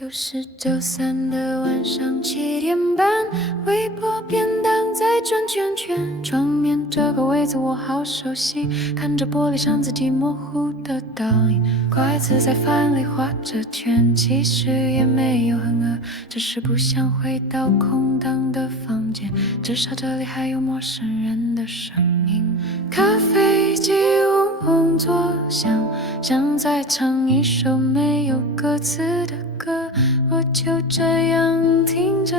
又是周三的晚上7点半，微波便当在转圈圈，窗边这个位子我好熟悉，看着玻璃上自己模糊的倒影，筷子在饭里画着圈，其实也没有很饿，只是不想回到空荡的房间，至少这里还有陌生人的声音。咖啡机嗡嗡作响，像在唱一首没有歌词的歌，我就这样听着，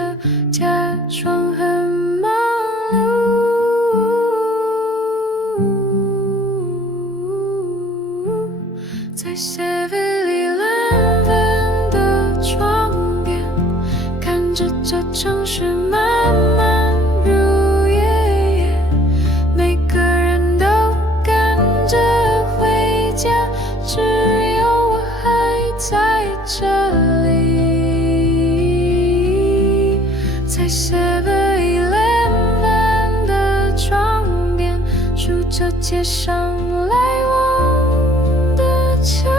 假装很忙碌。在 7-Eleven 的窗边，看着这城市慢慢入夜，每个人都赶着回家，只有我还在这里。在 7-Eleven 的窗边，数着街上来往的车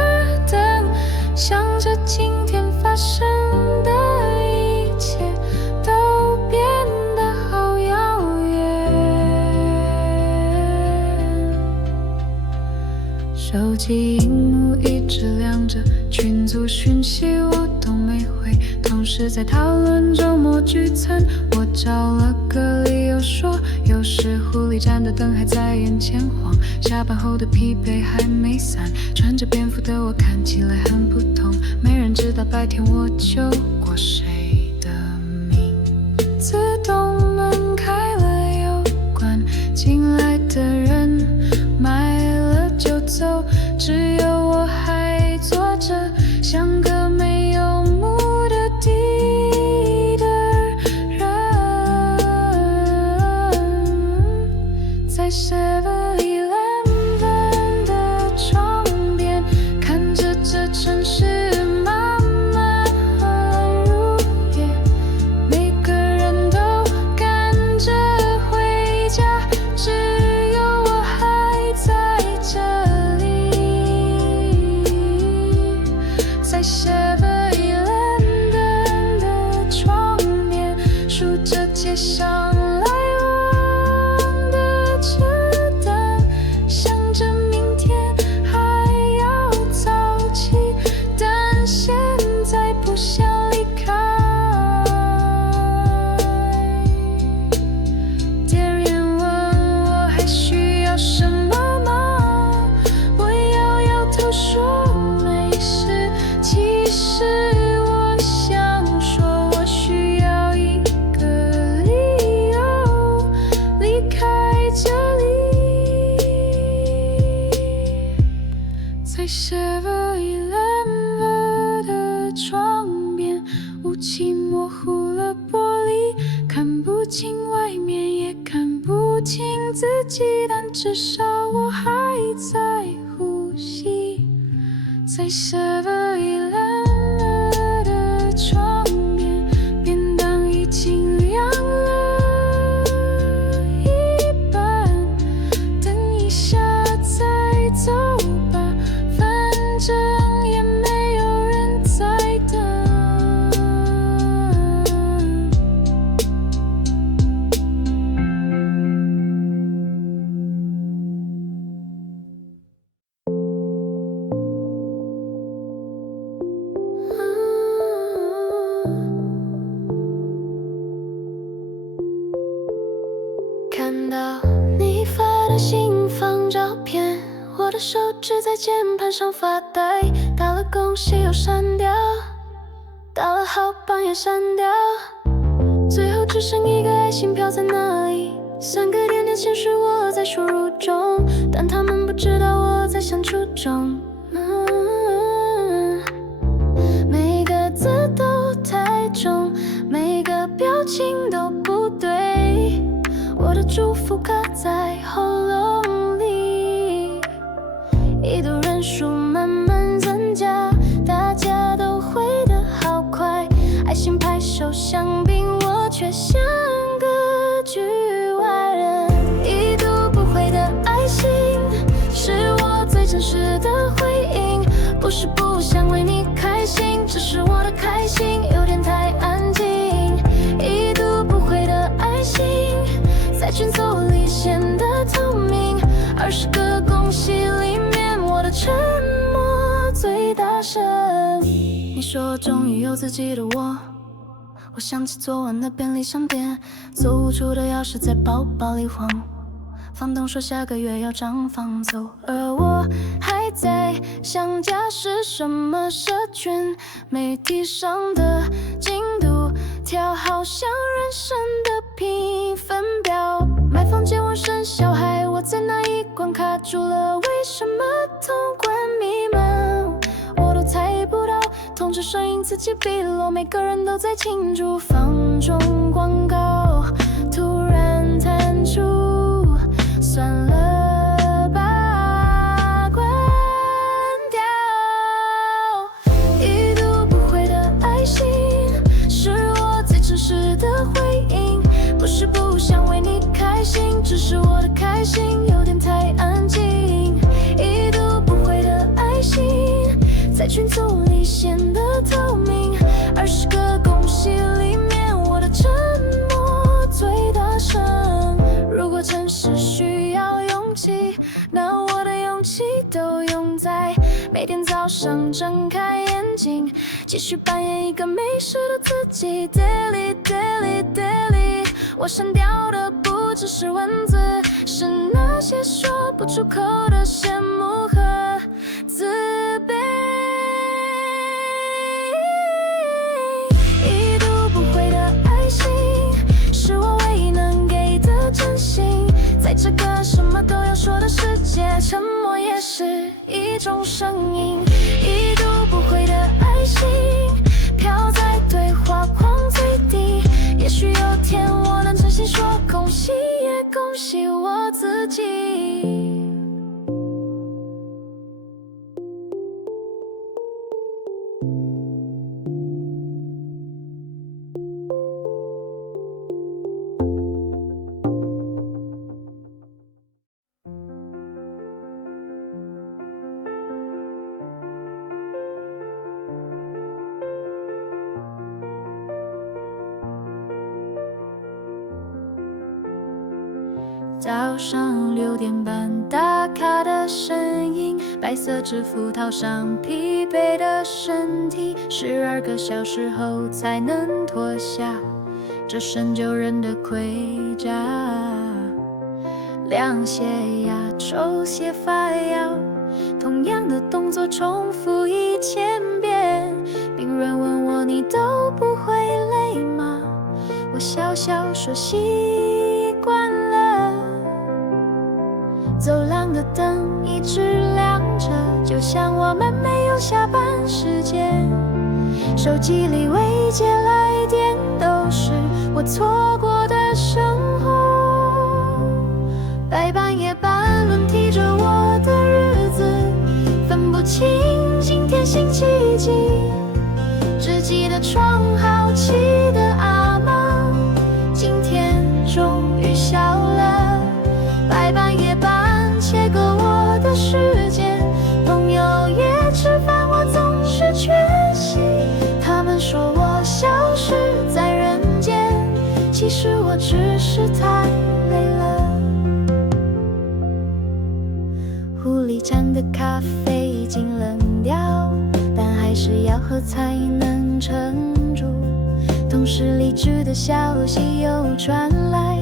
灯，想着今天发生的一切都变得好遥远。手机荧幕一直亮着，群组讯息我都没回，同事在讨论周末聚餐，我找了个理由说有时狐狸站的灯还在眼前晃，下班后的疲惫还没散，穿着蝙蝠的我看起来很普通，没人知道白天我救过谁的命。自动门开了又关，进来的人买了就走，只有我还坐着，像个没有目的地的人。在 7-Eleven 的窗边，看着这城市慢慢入夜，每个人都赶着回家，只有我还在这里。在 7-Eleven 的窗边，数着街上来往的车灯，想着明天还要早起，但现在不想离开。店员问我还需要什么吗？我摇摇头说没事，其实我想说我需要一个理由离开这里。在 7-Eleven 的窗边，雾气模糊了玻璃，看不清外面也看不清自己，但至少我还在呼吸。在 7-Eleven 的窗边，便当已经凉了一半，等一下再走吧，反正也没有人在等。看到你发的新房照片，我的手指在键盘上发呆，打了恭喜又删掉，打了好棒也删掉，最后只剩一个爱心飘在那里，3个点点显示我在输入中，但他们不知道我在想初衷。每个字都太重，每个表情都不对，我的祝福卡在喉咙里，已读人数慢慢增加，大家都回得好快，爱心拍手响铃，我却像个局外人。已读不回的爱心，是我最真实的回应，不是不想为你开心，只是我的开心有点太安静。已读不回的爱心，在群组里显得透明。20个恭喜里面，我的沉默最大声。你说终于有自己的我想起昨晚的便利商店，做无助的钥匙在包包里晃。房东说下个月要涨房租，而我还在想家是什么社群媒体上的进度条，好像人生的评分表。买房结婚生小孩，我在哪一关卡住了？为什么通关密码我都猜不到？通知声音此起彼落，每个人都在庆祝。房中广告突然弹出，算了吧，关掉。已读不回的爱心，是我最真实的回应。不是不想为你开心，只是我的开心有点太安静。已读不回的爱心，在群组里显得透明。20个恭喜里面，我的沉默最大声。如果诚实需要勇气，那我的勇气都用在每天早上睁开眼睛，继续扮演一个没事的自己。Daily daily daily， 我删掉的不只是文字，是那些说不出口的羡慕和自卑。已读不回的爱心，是我唯一能给的真心。在这个什么都要说的世界，沉默也是一种声音。已读不回的爱心，飘在对话框最低。也许有天我能真心说恭喜，也恭喜我自己。早上6点半打卡的身影，白色制服套上疲惫的身体，12个小时后才能脱下这身旧人的盔甲。量血压、抽血发药，同样的动作重复1000遍。病人问我你都不会累吗？我笑笑说习惯了。走廊的灯一直亮着，就像我们没有下班时间。手机里未接来电都是我错过的生活。白班夜班轮替着我的日子，分不清今天星期几，只记得床好气的阿嬷今天终于笑了。白班夜班切割我的时间，朋友也吃饭，我总是缺席。他们说我消失在人间，其实我只是太累了。壶里掺的咖啡已经冷掉，但还是要喝才能撑住。同事离职的消息又传来，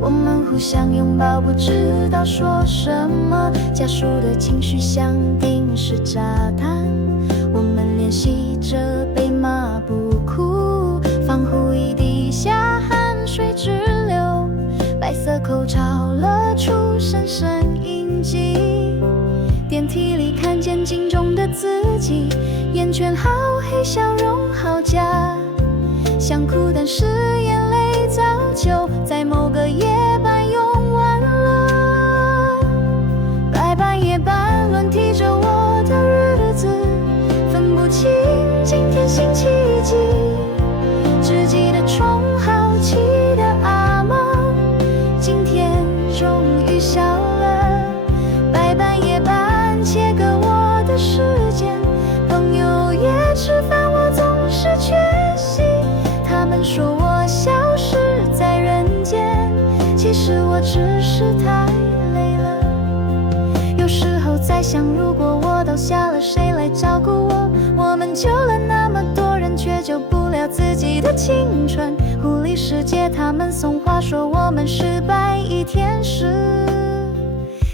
我们互相拥抱，不知道说什么。家属的情绪像定时炸弹，我们练习着被骂不哭，防护衣底下汗水直流，白色口罩勒出深深印记。电梯里看见镜中的自己，眼圈好黑，笑容好假，想哭但是眼泪早就在某个夜班用完了。白班夜班轮替着我的日子，分不清今天星期几，只记得冲好气的阿嬷今天终于笑了。白班夜班切割我的时间，想，如果我倒下了，谁来照顾我？我们救了那么多人，却救不了自己的青春。狐狸世界，他们送话说我们是白衣天使，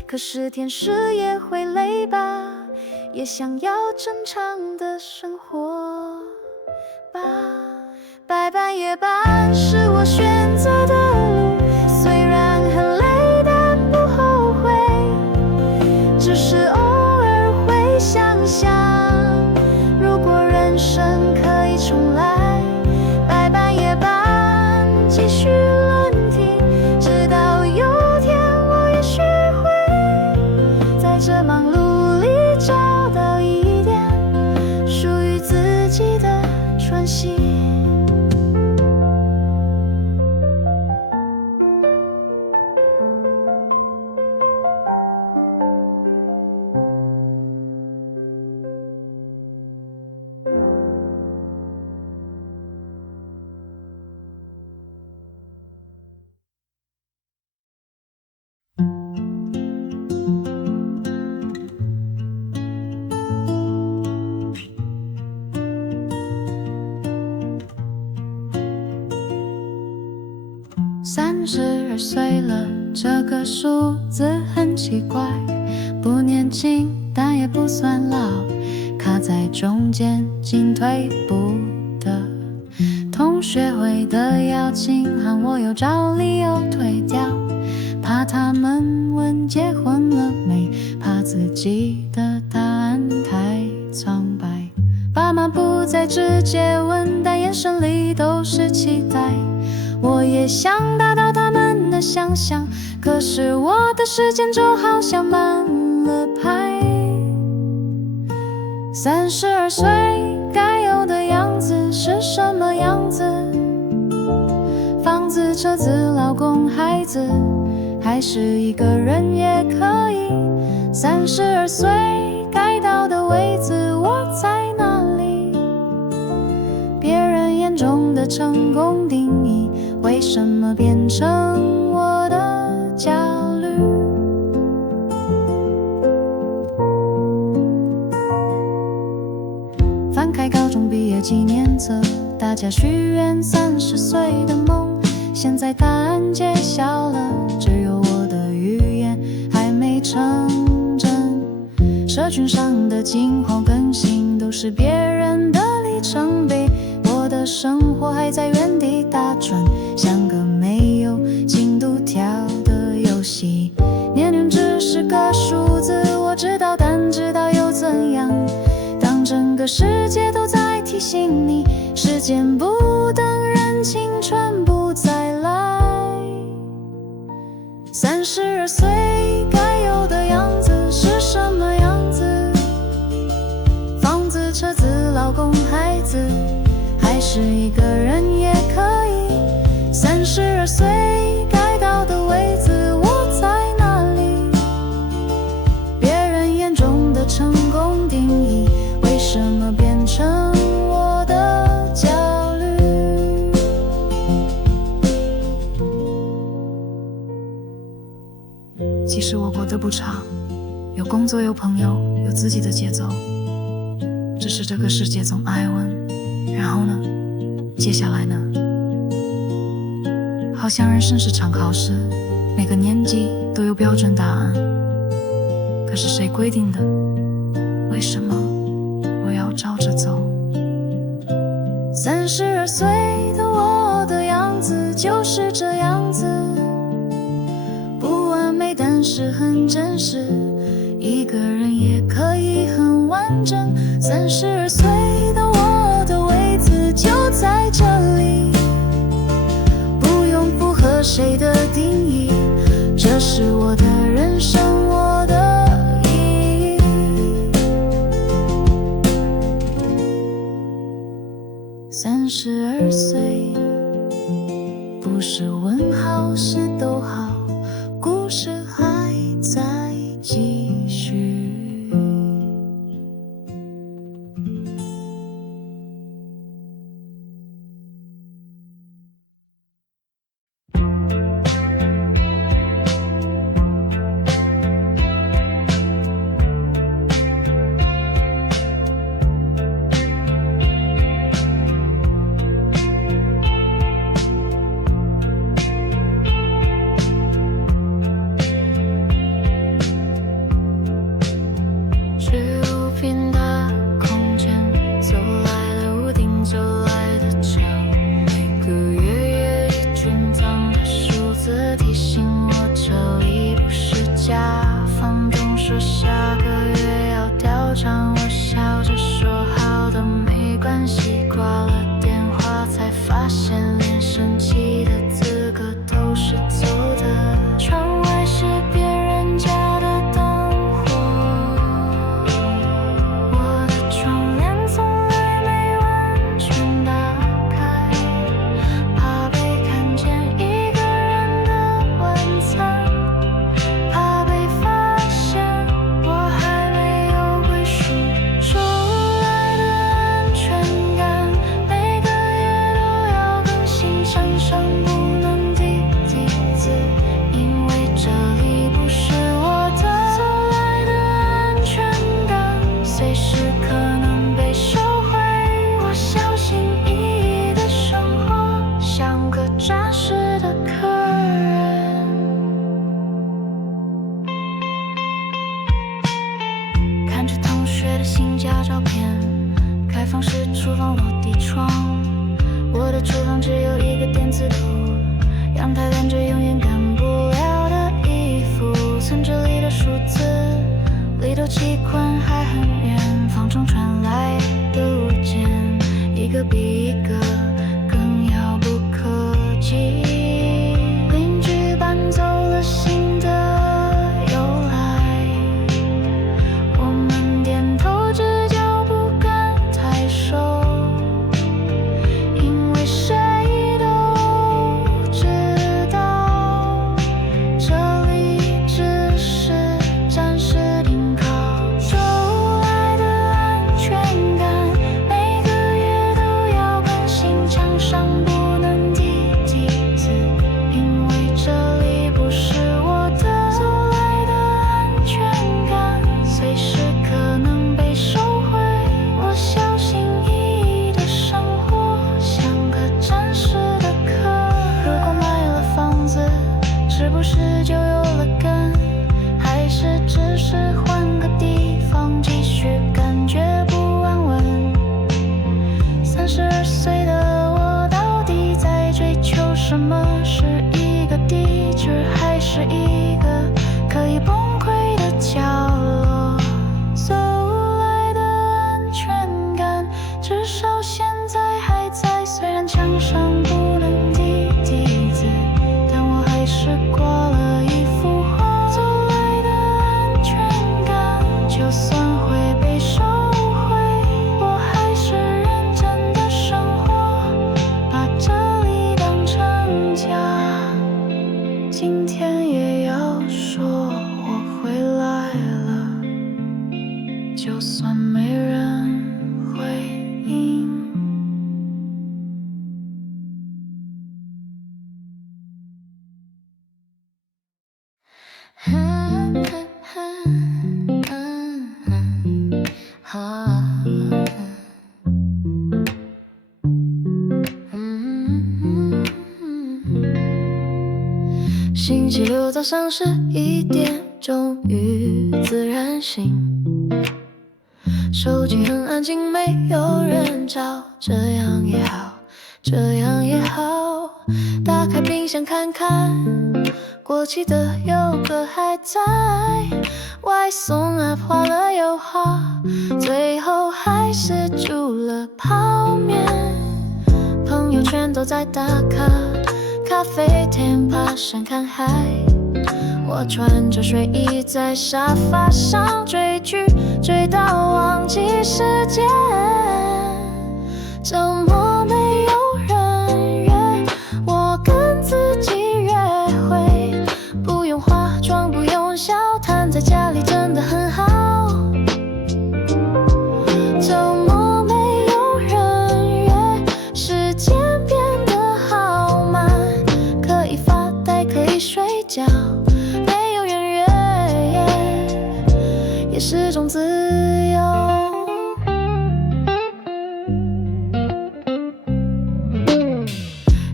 可是天使也会累吧，也想要正常的生活吧。白班夜班是我选择的路，虽然很累但不后悔，只是偶尔会想想，如果人生可以重来，白班夜班继续轮替，直到有天我也许会在这忙碌里找到一点属于自己的喘息。32岁了，这个数字很奇怪，不年轻但也不算老，卡在中间进退不得。同学会的邀请函我有找理由推掉，怕他们问结婚了没，怕自己的答案太苍白。爸妈不再直接问，但眼神里都是期待。我也想达到他们的想象，可是我的时间轴好像慢了拍。32岁该有的样子是什么样子？房子、车子、老公、孩子，还是一个人也可以。32岁该到的位置我在哪里？别人眼中的成功定义，为什么变成我的焦虑？翻开高中毕业纪念册，大家许愿30岁的梦，现在答案揭晓了，只有我的预言还没成真。社群上的近况更新都是别人的里程碑，我的生活还在原地打转，像个没有进度条的游戏。年龄只是个数字，我知道，但知道又怎样？当整个世界都在提醒你，时间不等人，青春不再来。32岁该有的样子是什么样子？房子、车子、老公、孩子，还是一个人也可以。32岁该到的位置我在哪里？别人眼中的成功定义，为什么变成我的焦虑？其实我过得不差，有工作，有朋友，有自己的节奏，只是这个世界总爱问，然后呢？接下来呢？好像人生是场考试，每个年纪都有标准答案，可是谁规定的？为什么我要照着走？32岁的我的样子就是这样子，不完美但是很真实，一个人也可以很完整。32岁的我的位置就在这里，不用符合谁的定义，这是我的人生，我的意义。32岁不是问号，是逗号，故事还在继续。厨房落地窗，我的厨房只有一个电磁炉，阳台连着永远干不了的衣服，村子里的数字里头气宽还很远，房中传来的物件一个比一个更遥不可及。邻居搬走了新的由来，我们点头之交不敢太熟，因为谁都知道这里只是暂时停靠。收来的安全感，每个月都要更新，墙上不能滴滴字，因为这里不是我的。收来的安全感，随时可能被收回。我小心翼翼的生活，像个暂时的客。如果买了房子，是不是就有了根？还是只是换个地方，继续感觉不安稳？32岁的我，到底在追求什么？是一个地址，还是一个可以崩溃的角落？搜来的安全感，至少现在还在。虽然墙上不能滴滴字，但我还是挂了一幅画。搜来的安全感，就算会被收回，我还是认真的生活，把这里当成家。今天也要说我回来了，就算没人回应。星期六早上11点，终于自然醒，手机很安静，没有人找，这样也好，这样也好。打开冰箱看看，过期的优格还在，外送 app 花了又花，最后还是煮了泡面。朋友圈都在打卡，咖啡店爬山看海，我穿着睡衣在沙发上追剧，追到忘记时间。周末没有人约，我跟自己约会，不用化妆，不用笑，瘫在家里真的很好。周末没有人约，时间变得好慢，可以发呆，可以睡觉，没有人约，也是种自由。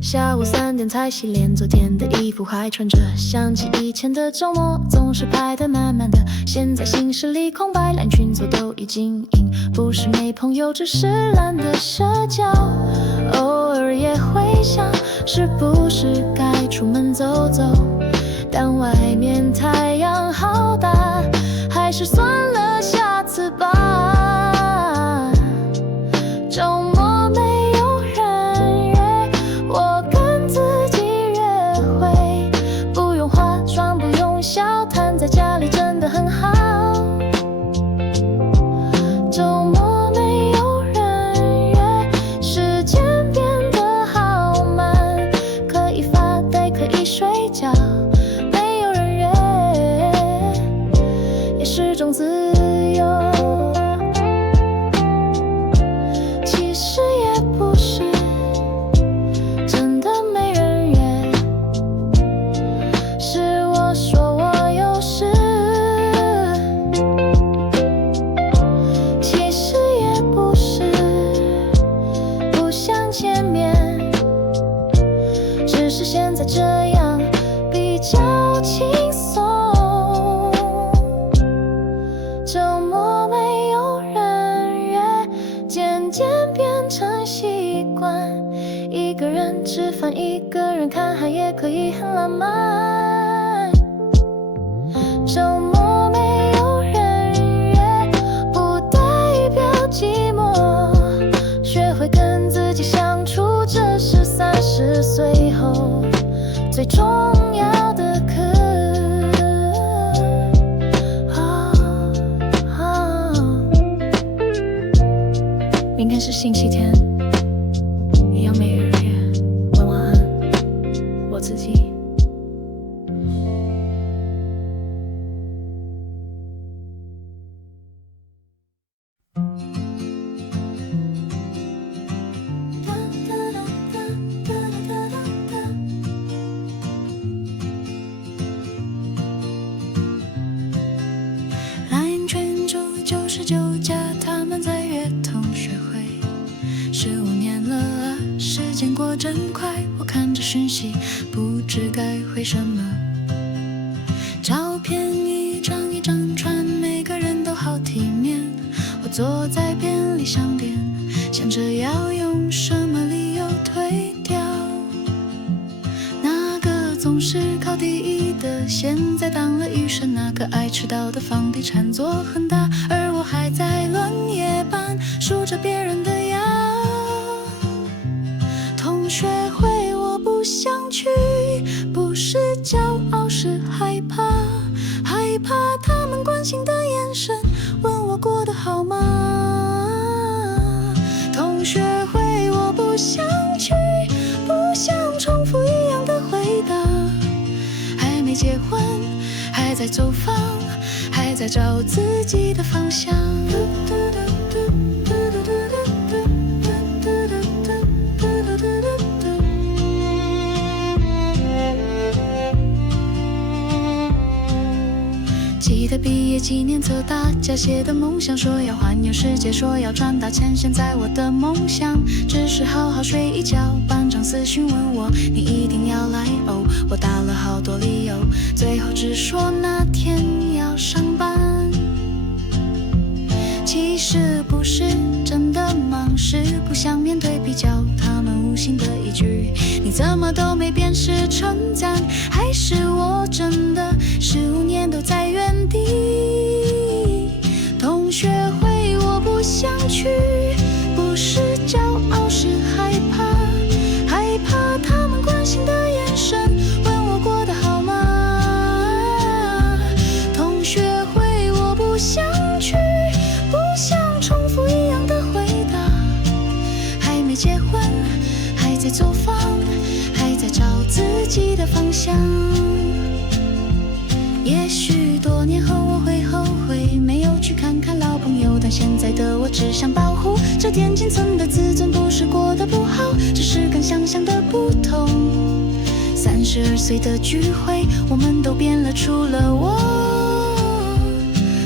下午3点才洗脸，昨天的衣服还穿着，想起以前的周末总是排得满满的，现在行事历空白，连群组都已经隐，不是没朋友，只是懒得社交。偶尔也会想，是不是该出门走走，但外面太阳好大，还是算了，下次吧。周末没有人约，我跟自己约会，不用化妆，不用笑，瘫在家里真的很好。周末没有人约，时间变得好慢，可以发呆，可以睡觉，没有人约，也是种自由。饭一个人看海也可以很浪漫。周末没有人约，不代表寂寞。学会跟自己相处，这是30岁后最重要的课。明天是星期天，一样没日约，问晚安，我自己。蓝圈住99家，他们在约同学会。15年了啊，时间过真快，我看着讯息，不知该回什么。照片一张一张传，每个人都好体面。我坐在便利商店，想着要用什么理由退掉那个总是考第一的，现在当了医生。那个爱迟到的房地产做很大，而我还在轮夜班，数着别人的腰。同学会我不想去，不是骄傲是害怕，害怕他们关心的眼神，问我过得好吗？同学会我不想去，不想重复一样的回答。还没结婚，还在走访，还在找自己的方向。记得毕业纪念册，大家写的梦想，说要环游世界，说要赚大钱。现在我的梦想只是好好睡一觉。班长私讯问我，你一定要来哦？我打了好多理由，最后只说那天要上班。其实不是真的忙，是不想面对比较。他们无心的一句你怎么都没变是称赞，还是我真的15年都在原地？同学会我不想去，不是骄傲是害怕，害怕他们关心的眼神，问我过得好吗？同学会我不想去，不想重复一样的回答。还没结婚，还在走访，还在找自己的方向。也许多年后我会后悔没有去看看老朋友，但现在的我只想保护这点仅存的自尊。不是过得不好，只是跟想象的不同。32岁的聚会，我们都变了，除了我。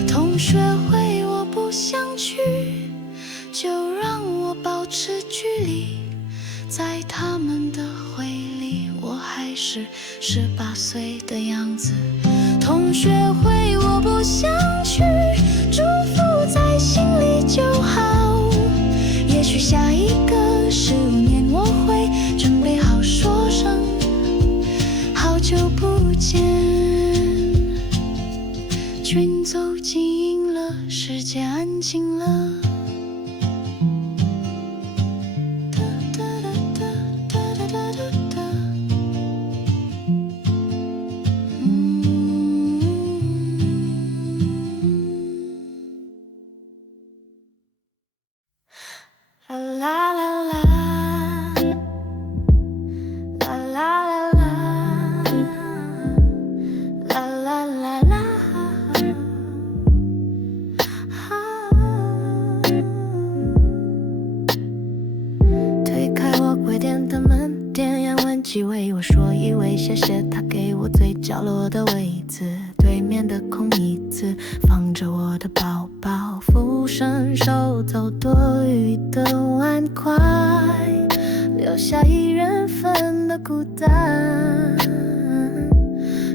同学会我不想去，就让我保持距离。在他们的回里，我还是18岁的样子。同学会我不想去，祝福在心里就好。也许下一个15年我会准备好说声好久不见。群走静音了，世界安静了。机为我说一位谢谢，他给我最角落的位子，对面的空椅子放着我的包包，俯身收走多余的碗筷，留下一人份的孤单。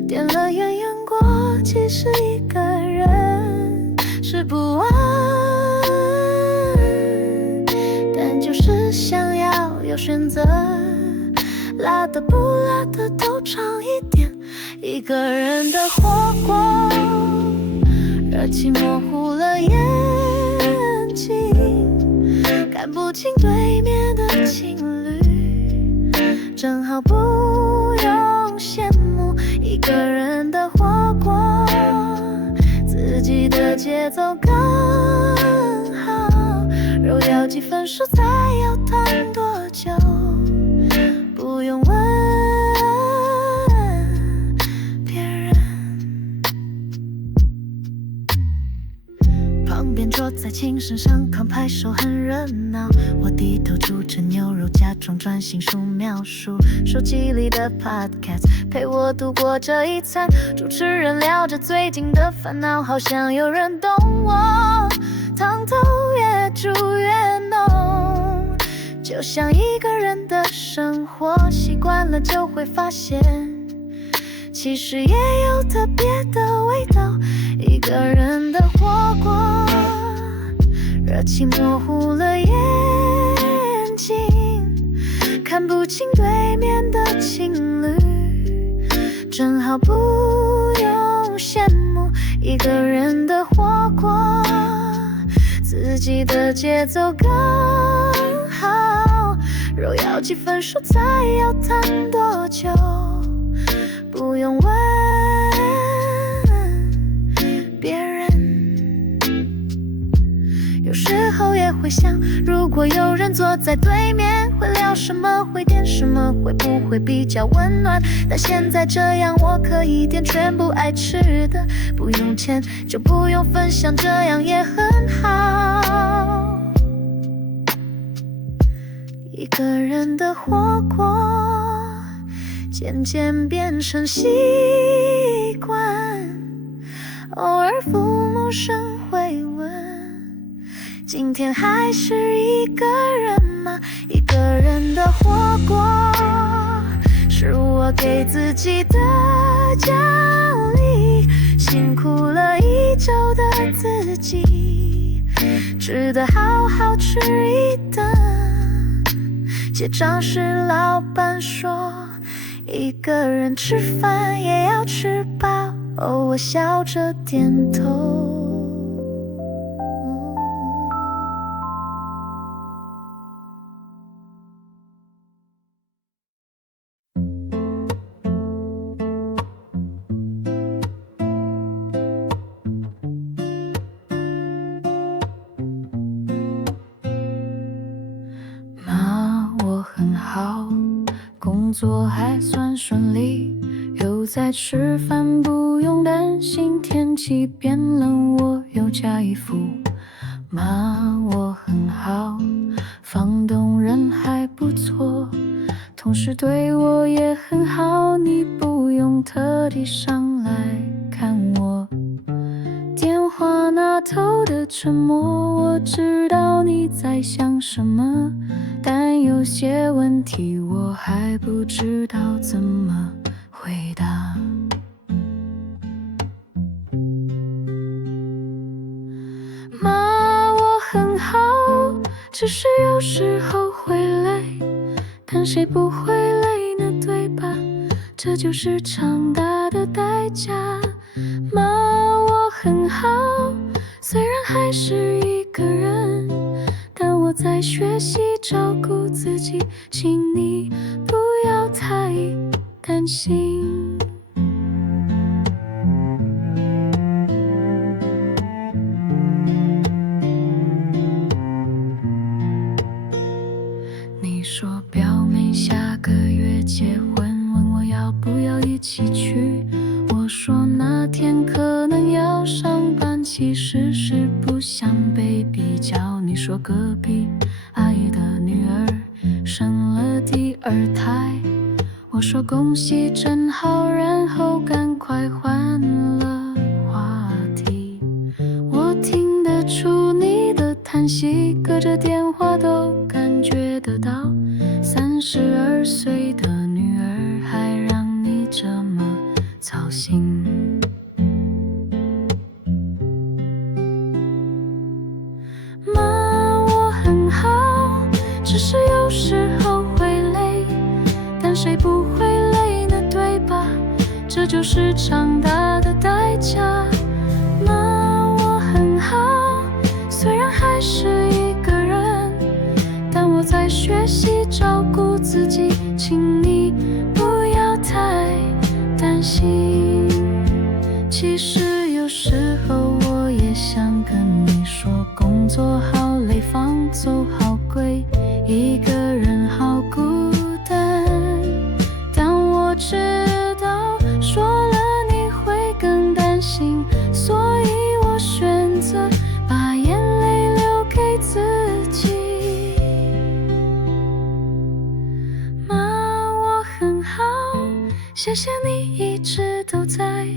点了鸳鸯锅，其实一个人是不安，但就是想要有选择。辣的不辣的都尝一点。一个人的火锅，热气模糊了眼睛，看不清对面的情侣，正好不用羡慕。一个人的火锅，自己的节奏刚好，肉要几分熟，菜要烫多久，不用问别人。旁边桌在琴声上扛拍手很热闹，我低头煮着牛肉，假装专心数描述手机里的 podcast， 陪我度过这一餐。主持人聊着最近的烦恼，好像有人懂我，汤头越煮越浓。就像一个人的生活，习惯了就会发现，其实也有特别的味道。一个人的火锅，热气模糊了眼睛，看不清对面的情侣，正好不用羡慕。一个人的火锅，自己的节奏刚好，肉要几分熟，菜要烫多久，不用问别人。有时候也会想，如果有人坐在对面，会聊什么，会点什么，会不会比较温暖。但现在这样，我可以点全部爱吃的，不用钱就不用分享，这样也很好。一个人的火锅，渐渐变成习惯，偶尔父母声会问，今天还是一个人吗？一个人的火锅，是我给自己的奖励，辛苦了一周的自己，值得好好吃一顿。结账时老板说，一个人吃饭也要吃饱，我笑着点头。工作还算顺利，有在吃饭，不用担心天气变冷，我有加衣服。妈，我很好，房东人还不错，同事对我也很好，你不用特地上来看我。电话那头的沉默，我知道你在想什么，但有些问题我还不知道怎么回答。妈，我很好，只是有时候会累，但谁不会累呢，对吧？这就是长大的代价。妈，我很好，虽然还是一个人，但我在学习照顾自己，请你不要太担心。你说表妹下个月结婚，问我要不要一起去，我说那天可能要上班，其实是不想被比较。你说隔壁阿姨的女儿生了第2胎，我说恭喜真好，然后赶快换了话题。我听得出你的叹息，隔着电话都感觉得到，32岁的女儿还让你这么操心。妈，我很好，只是有时候会累，但谁就是长大的代价吗？我很好，虽然还是一个人，但我在学习照顾自己，请你不要太担心。其实有时候我也想跟你说，工作好累，房租好贵，一个人好孤单。但我知道说了你会更担心，所以我选择把眼泪留给自己。妈，我很好，谢谢你一直都在，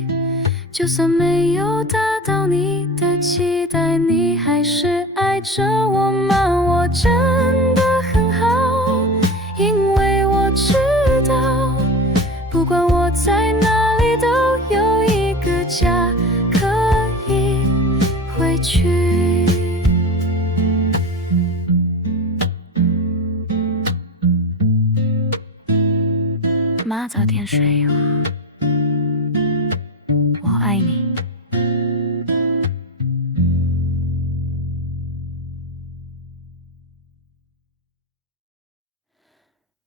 就算没有达到你的期待，你还是爱着我吗？我真的很好，因为我知道，不管我在哪里，都有一个家可以回去。妈，早点睡哦，我爱你。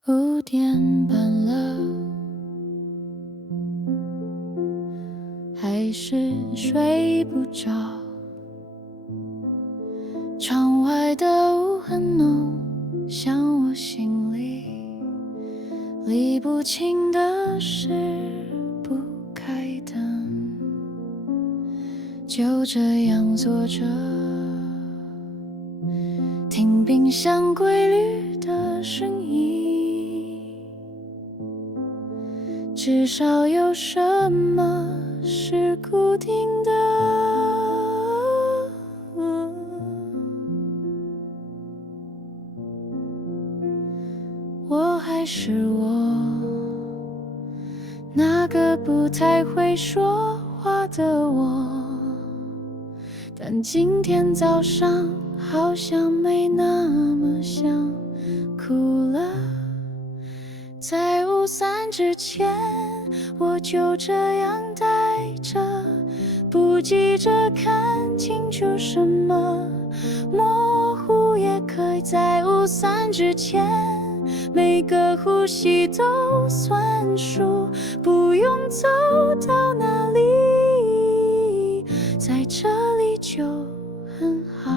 5点半了，还是睡不着。窗外的雾很浓，像我心里理不清的事，不开灯，就这样坐着，听冰箱规律的声音，至少有什么是固定的。我还是我，那个不太会说话的我，但今天早上好像没那么想哭了。在午散之前，我就这样待着，不急着看清楚什么，模糊也可以。在午散之前，每个呼吸都算数，不用走到哪里，在这里就很好。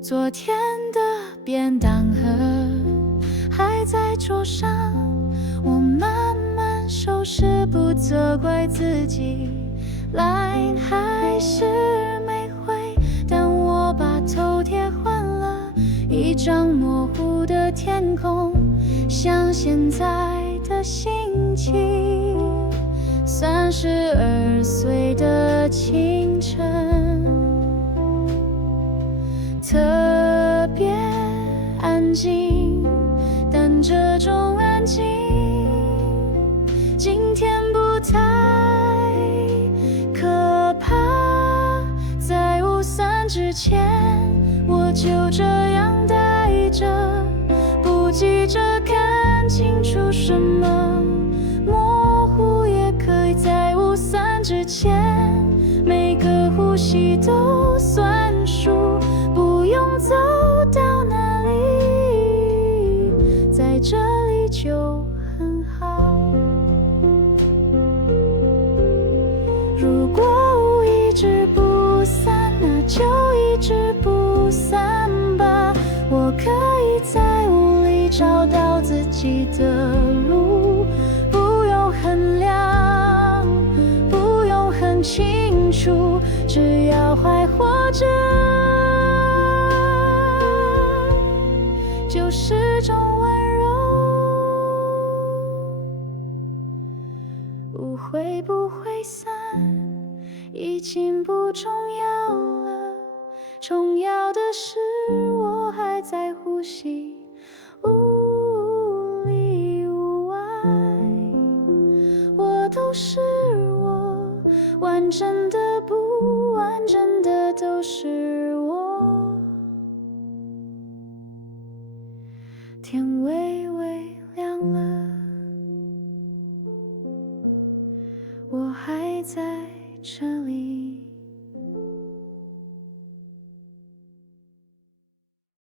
昨天的便当盒还在桌上，我慢慢收拾，不责怪自己。来还是没回，但我把头贴换了一张模糊的天空，像现在的心情。32岁的清晨，特别安静，但这种安静今天不太可怕。在午散之前，我就这样待着，不急着看清楚什么，模糊也可以。在午散之前，每个呼吸都算数，不用走到哪里，在这里就很好。如果雾一直不散，那就一直不散吧。我可以在雾里找到自己的路，不用很亮，不用很清楚，只要还活着，就是种温柔。雾会不会散，已经不重要了，重要的是我还在呼吸。雾里雾外，我都是我，完整的不完整的都是我。天微微亮了，在这里。